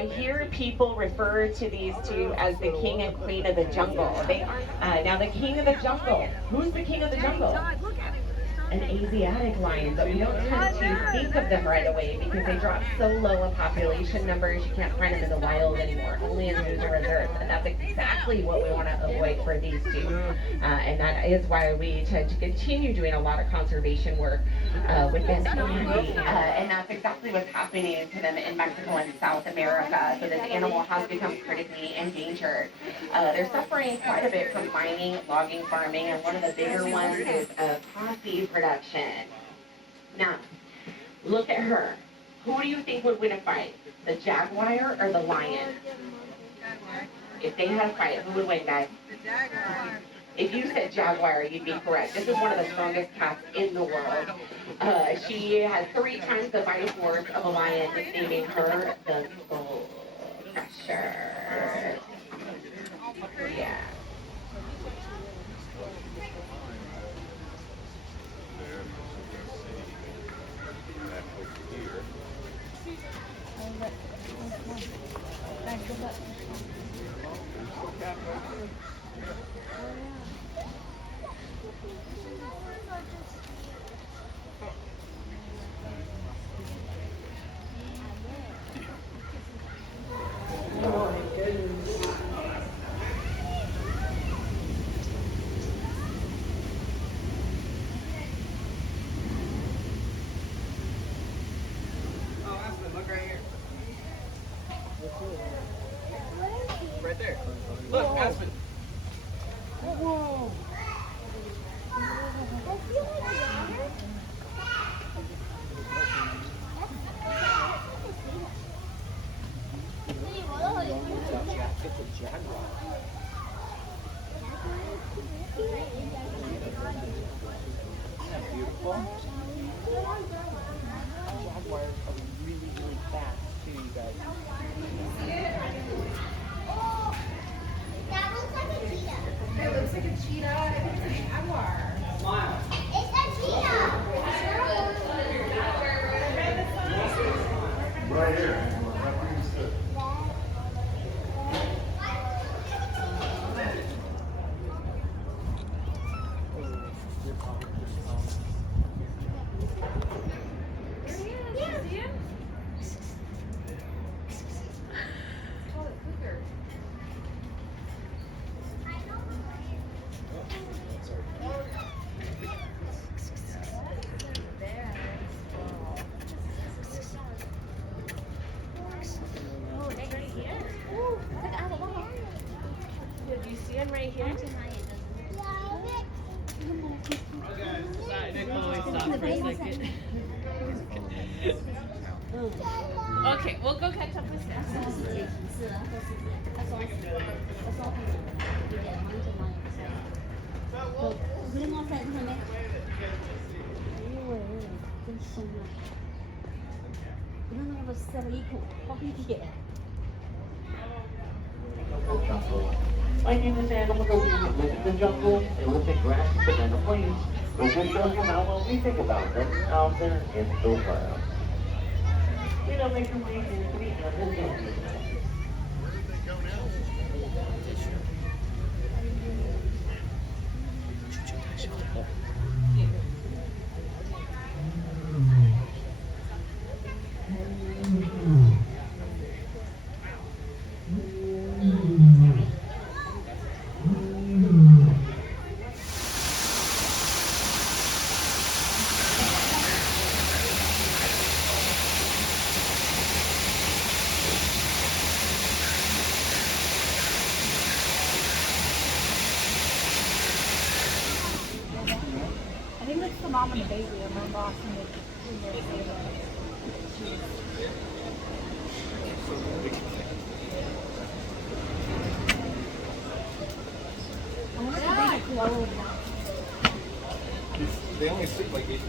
I hear people refer to these two as the king and queen of the jungle. They are now the king of the jungle. Who's the king of the jungle? An Asiatic lion, but we don't tend to think of them right away because they drop so low in population numbers. You can't find them in the wild anymore, only in zoos or reserves, and that's exactly what we want to avoid for these two. And that is why we tend to continue doing a lot of conservation work with them, and that's exactly what's happening to them in Mexico and South America. So this animal has become critically endangered. They're suffering quite a bit from mining, logging, farming, and one of the bigger ones is coffee production. Now, look at her. Who do you think would win a fight? The jaguar or the lion? If they had a fight, who would win, guys? The jaguar. If you said jaguar, you'd be correct. This is one of the strongest cats in the world. She has 3 times the vital force of a lion, nicknaming her the Soul Crusher. Yeah. Right there. Look, Aspen. Whoa. It's a jaguar. Isn't that beautiful? Jaguars are really, really fast too, you guys. That looks like a cheetah. It looks like a cheetah. It's a jaguar. Smile. It's a cheetah. Right here. Did you see him right here? Okay, we'll go catch up with Sam. Finding this animal that we live in the jungle, they live in grass and banana plains. We'll just show you how well we think about them out there in the wild. We don't make them wait here to be done. I think it's the mom and the baby. I remember watching it. I wonder if the baby clothes. They only sleep like 8 minutes.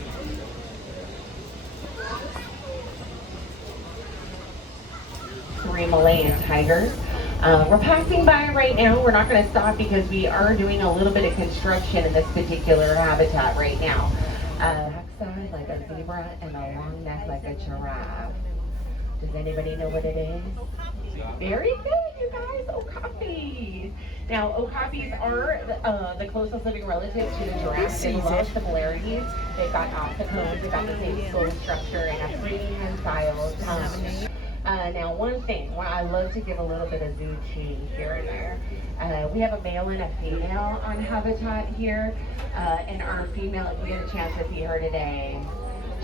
Three Malayan tigers. We're passing by right now. We're not going to stop because we are doing a little bit of construction in this particular habitat right now. Backside like a zebra and a long neck like a giraffe. Does anybody know what it is? Very good, you guys. Okapis. Now, okapis are the closest living relative to the giraffe. They have a lot of similarities. They've got ossicones. They've got the same skull structure and a breathing and style. Now, one thing, I love to give a little bit of zoo tea here and there. We have a male and a female on Habitat here, and our female, if you get a chance to see her today,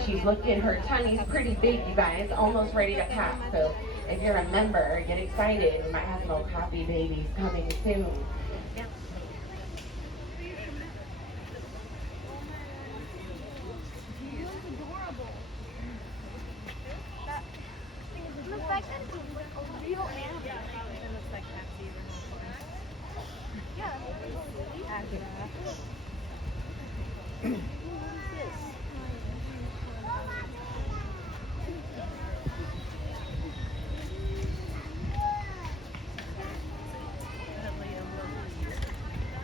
she's looking, her tummy's pretty big, you guys, almost ready to pop. So if you're a member, get excited. We might have some Okapi babies coming soon. Looks like a real animal. It looks like that zebra. Yeah.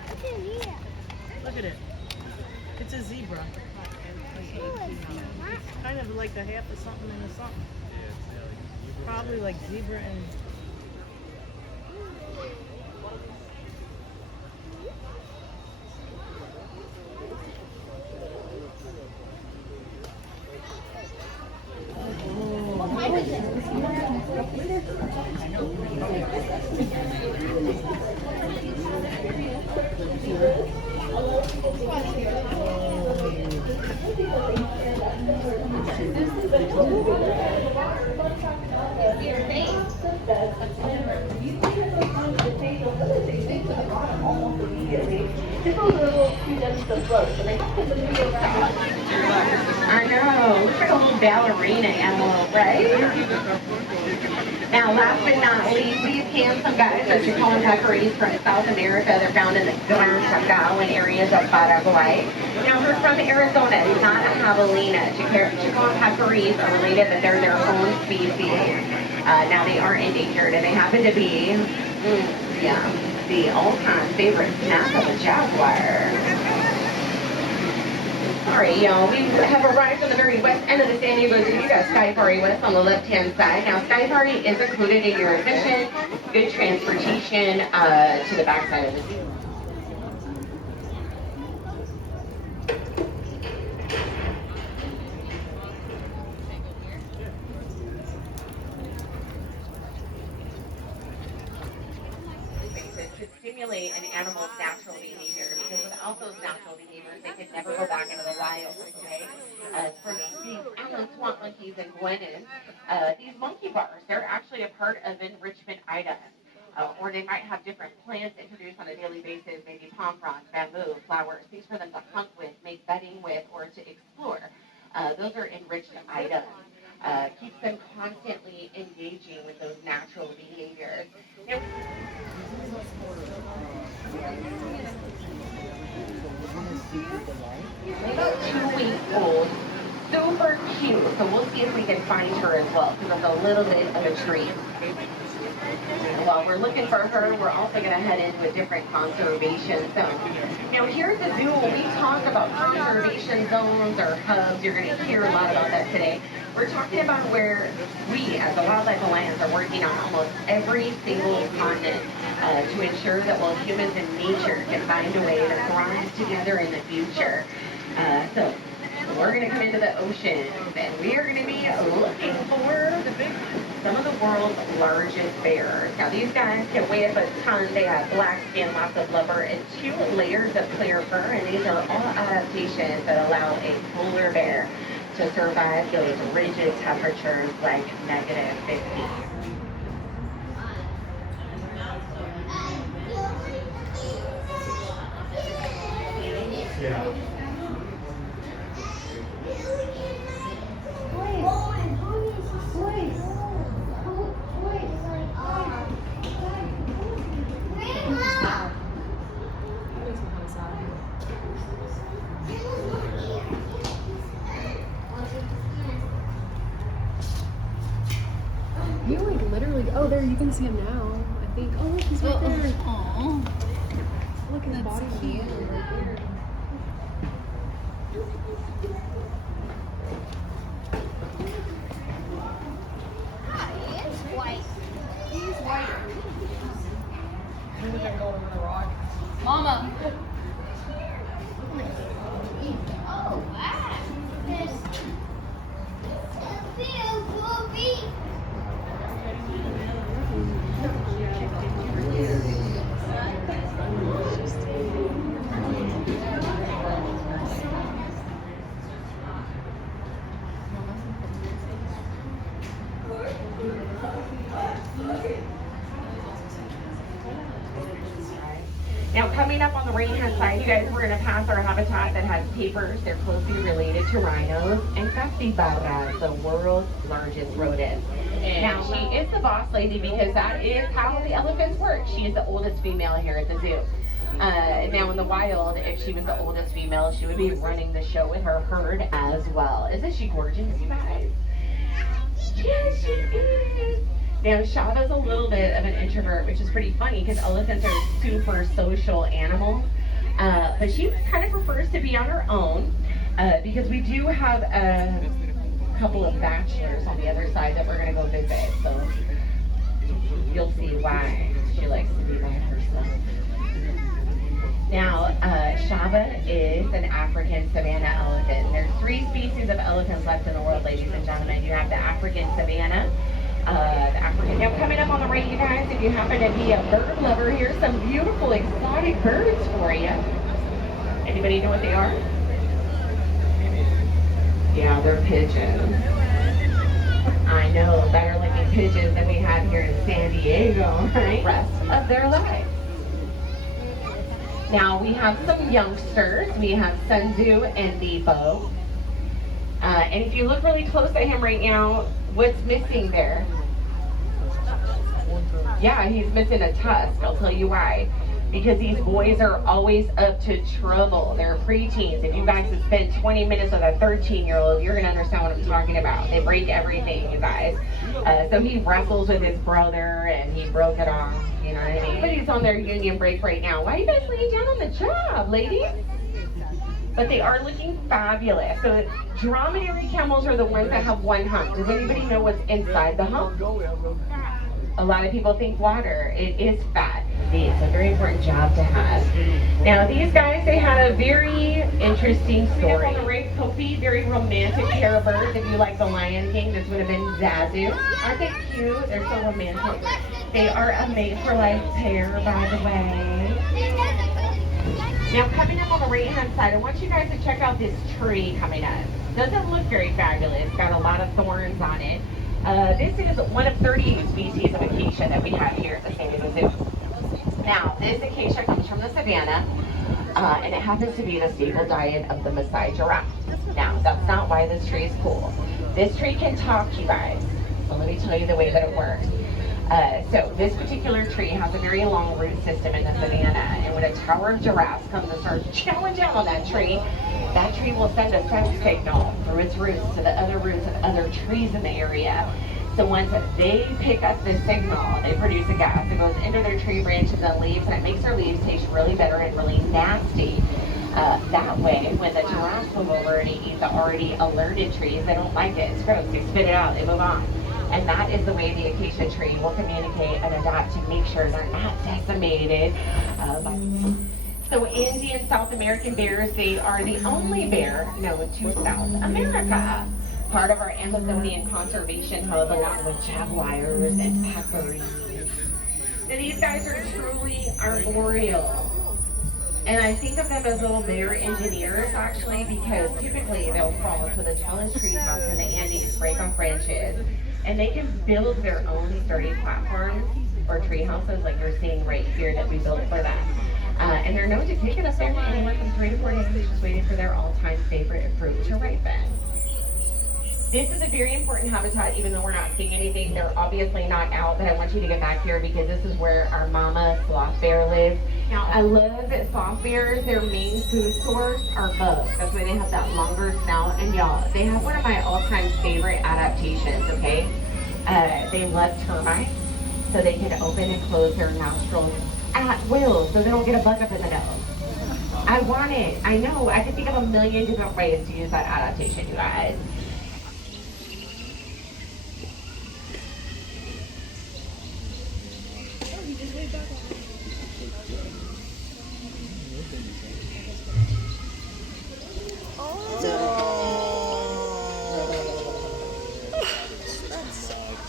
Look at here. Look at it. It's a zebra. It's kind of like a half of something and a something. Probably like zebra and... I know, looks like a little ballerina antelope, right? Now, last but not least, these handsome guys are Chacon peccaries from South America. They're found in the Gran Chacal areas of Paraguay. Now, we're from Arizona. It's not a javelina. Chacon peccaries are related, but they're their own species. Now, they are endangered, and they happen to be, the all-time favorite snack of a jaguar. Alright, y'all, we have arrived on the very west end of the San Diego Zoo. You got Sky Party West on the left-hand side. Now, Sky Party is included in your admission. Good transportation to the backside of the zoo. To stimulate an animal's natural behavior, because without those natural behaviors, they could never go back into the wild, okay? For these Allen swamp monkeys and guenons, these monkey bars, they're actually a part of enrichment items. Or they might have different plants introduced on a daily basis, maybe palm fronds, bamboo, flowers, things for them to hunt with, make bedding with, or to explore. Those are enriched items. Keeps them constantly engaging with those natural behaviors. Now, about 2 weeks old, super cute. So we'll see if we can find her as well, because it's a little bit of a treat. While we're looking for her, we're also going to head into a different conservation zone. Now, here at the zoo, when we talk about conservation zones or hubs, you're going to hear a lot about that today. We're talking about where we, as the Wildlife Alliance, are working on almost every single continent to ensure that, well, humans and nature can find a way to thrive together in the future. So we're going to come into the ocean, and we are going to be looking for some of the world's largest bears. Now, these guys can weigh up a ton. They have black skin, lots of blubber, and 2 layers of clear fur, and these are all adaptations that allow a polar bear to survive those rigid temperatures like -50. Yeah. You like literally, oh there, you can see him now, I think. Oh look, he's right there. Aww. Look at his body. Cute. Right there. Hi. Now coming up on the right-hand side, you guys, we're going to pass our habitat that has tapirs. They're closely related to rhinos and capybaras, the world's largest rodent. Now she is the boss lady because that is how the elephants work. She is the oldest female here at the zoo. Now in the wild, if she was the oldest female, she would be running the show with her herd as well. Isn't she gorgeous, you guys? Yes, she is. Now, Shava's a little bit of an introvert, which is pretty funny because elephants are super social animals. But she kind of prefers to be on her own because we do have a couple of bachelors on the other side that we're going to go visit. So you'll see why she likes to be by herself. Now, Shava is an African savanna elephant. There's 3 species of elephants left in the world, ladies and gentlemen. You have the African savanna. Now coming up on the right, you guys, if you happen to be a bird lover, here's some beautiful exotic birds for you. Anybody know what they are? Yeah, they're pigeons. I know, better looking pigeons than we have here in San Diego, right? Rest of their lives. Now we have some youngsters. We have Sunzu and Depot. And if you look really close at him right now, what's missing there? Yeah, he's missing a tusk. I'll tell you why. Because these boys are always up to trouble. They're preteens. If you guys have spent 20 minutes with a 13-year-old, you're going to understand what I'm talking about. They break everything, you guys. So he wrestles with his brother, and he broke it off. You know what I mean? Everybody's on their union break right now. Why are you guys laying down on the job, ladies? But they are looking fabulous. So dromedary camels are the ones that have one hump. Does anybody know what's inside the hump? A lot of people think water. It is fat. It's a very important job to have. Now these guys, they had a very interesting story. On the right, Kofi, very romantic pair of birds. If you like the Lion King, this would have been Zazu. Aren't they cute? They're so romantic. They are a made-for-life pair, by the way. Now coming up on the right-hand side, I want you guys to check out this tree coming up. Doesn't look very fabulous. Got a lot of thorns on it. This is one of 30 species of acacia that we have here at the San Diego Zoo. Now, this acacia comes from the savanna, and it happens to be the staple diet of the Maasai giraffe. Now, that's not why this tree is cool. This tree can talk, you guys. So let me tell you the way that it works. So this particular tree has a very long root system in the savanna, and when a tower of giraffes comes and starts chowing down on that tree will send a sex signal through its roots to the other roots of other trees in the area. So once they pick up this signal, they produce a gas. It goes into their tree branches and leaves, and it makes their leaves taste really bitter and really nasty. That way, when the giraffes come over and eat the already alerted trees, they don't like it. It's gross. They spit it out. They move on. And that is the way the acacia tree will communicate and adapt to make sure they're not decimated. So Andean South American bears, they are the only bear known to South America. Part of our Amazonian conservation hub, along with jaguars and peccaries. So these guys are truly arboreal. And I think of them as little bear engineers, actually, because typically they'll crawl to the tallest treetops in the Andes, break off branches, and they can build their own sturdy platforms or tree houses like you're seeing right here that we built for them. And they're known to kick it up there anywhere from 3 to 4 days, just waiting for their all-time favorite fruit to ripen. This is a very important habitat, even though we're not seeing anything. They're obviously not out, but I want you to get back here because this is where our mama sloth bear lives. Now, I love that sloth bears, their main food source are bugs. That's why they have that longer snout. And y'all, they have one of my all-time favorite adaptations, okay? They love termites, so they can open and close their nostrils at will, so they don't get a bug up in the nose. I want it. I know. I can think of a million different ways to use that adaptation, you guys.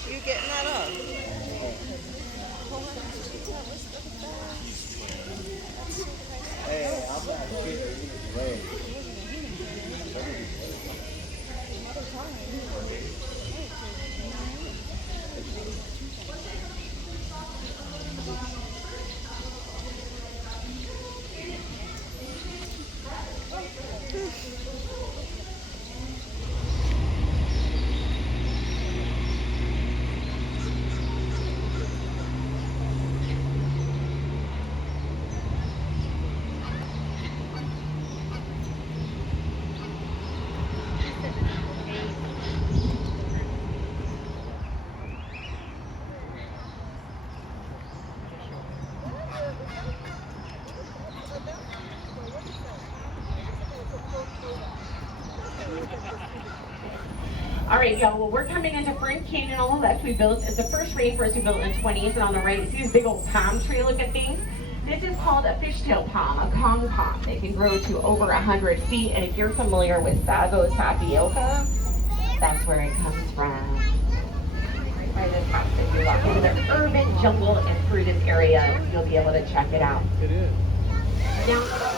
You getting that up? Hey, I'm not sure. All right, y'all. Well, we're coming into Fern Canyon on the left. We built, it's the first rainforest we built in the 20s, and on the right, see these big old palm tree looking things? This is called a fishtail palm, a Kong palm. They can grow to over 100 feet, and if you're familiar with sago tapioca, that's where it comes from. Right by this house, if you walk into the urban jungle and through this area, you'll be able to check it out. It is. Now,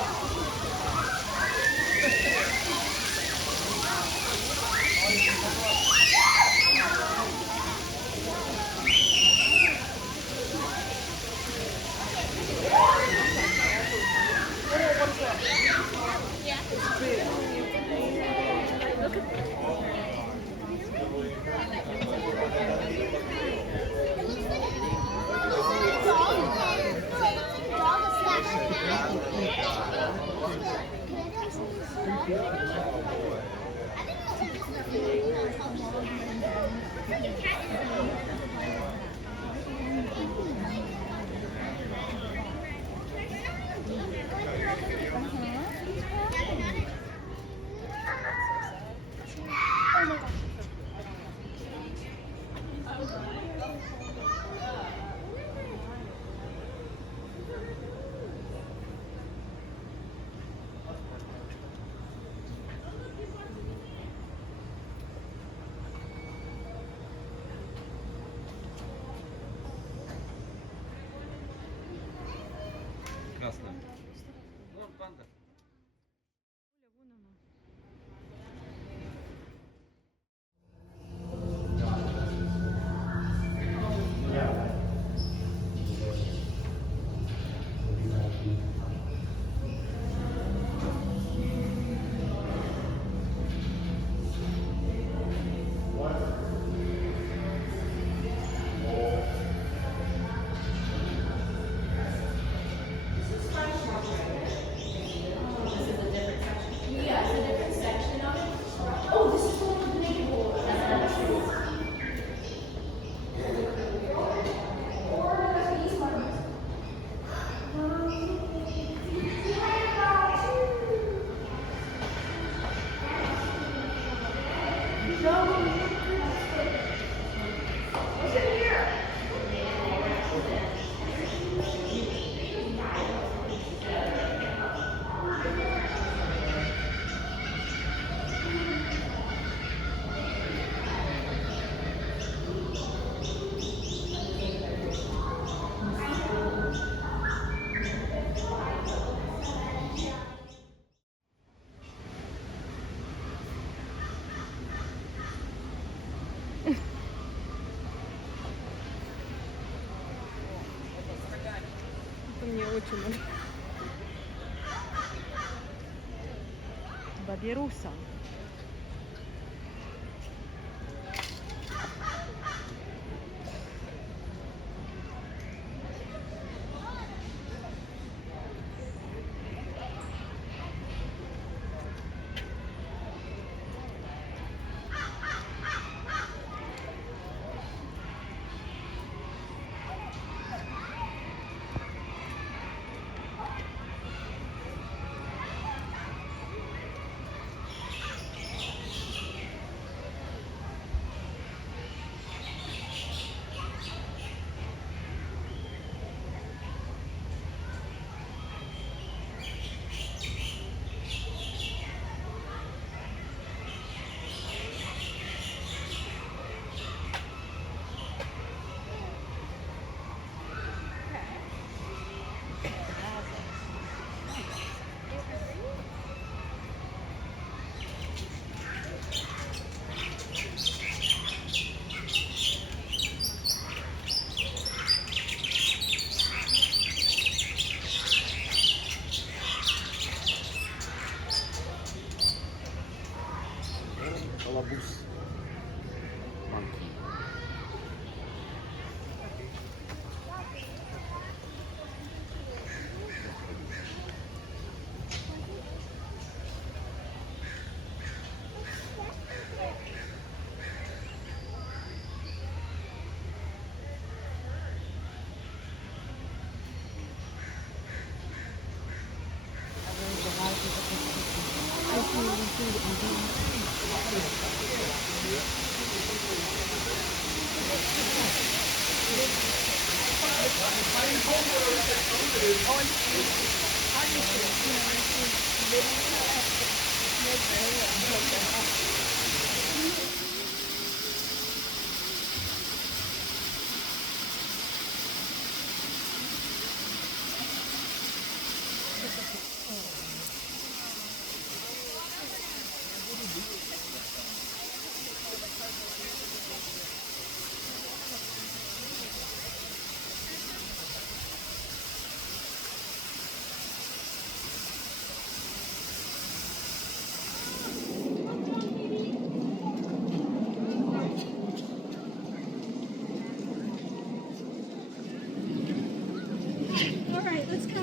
Красная. Вон панда. Это мне очень надо. Бабируса. Колобус. Манки. I see. All right, let's go.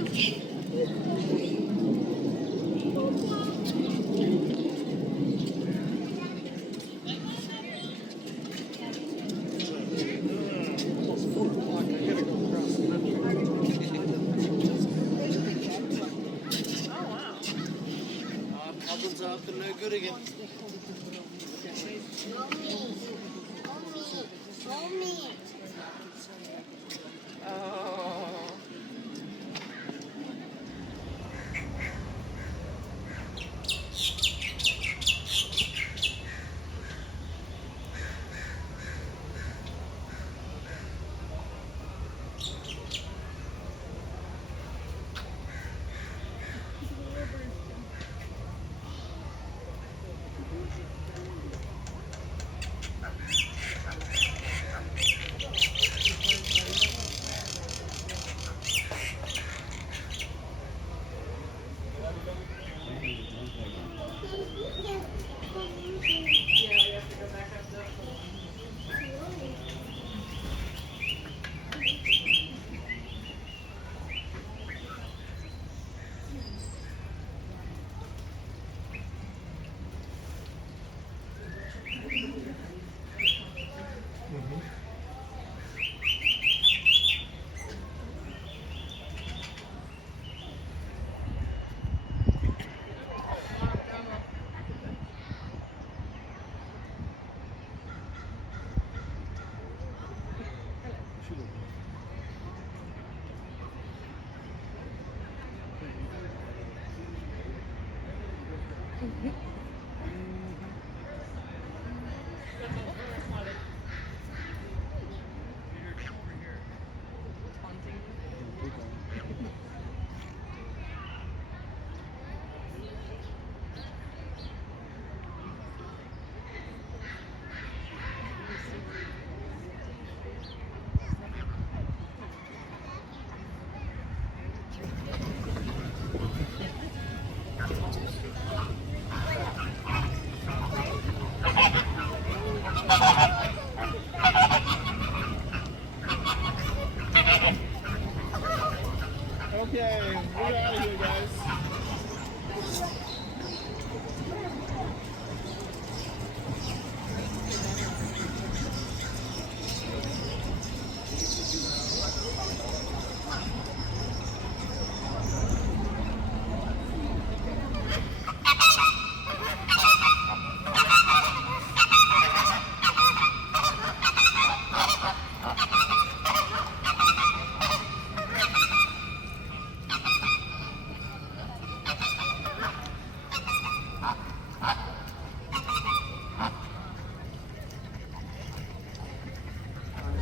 Problems up and no good again. Okay, we're out of here, guys.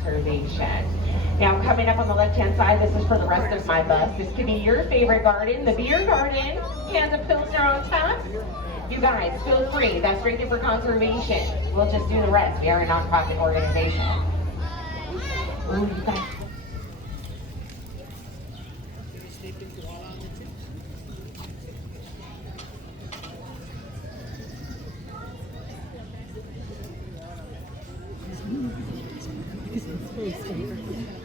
Conservation. Now coming up on the left-hand side, this is for the rest of my bus. This could be your favorite garden, the beer garden, and the Pilsner on tap. You guys, feel free. That's drinking for conservation. We'll just do the rest. We are a nonprofit organization. Ooh, you guys. It's so safe.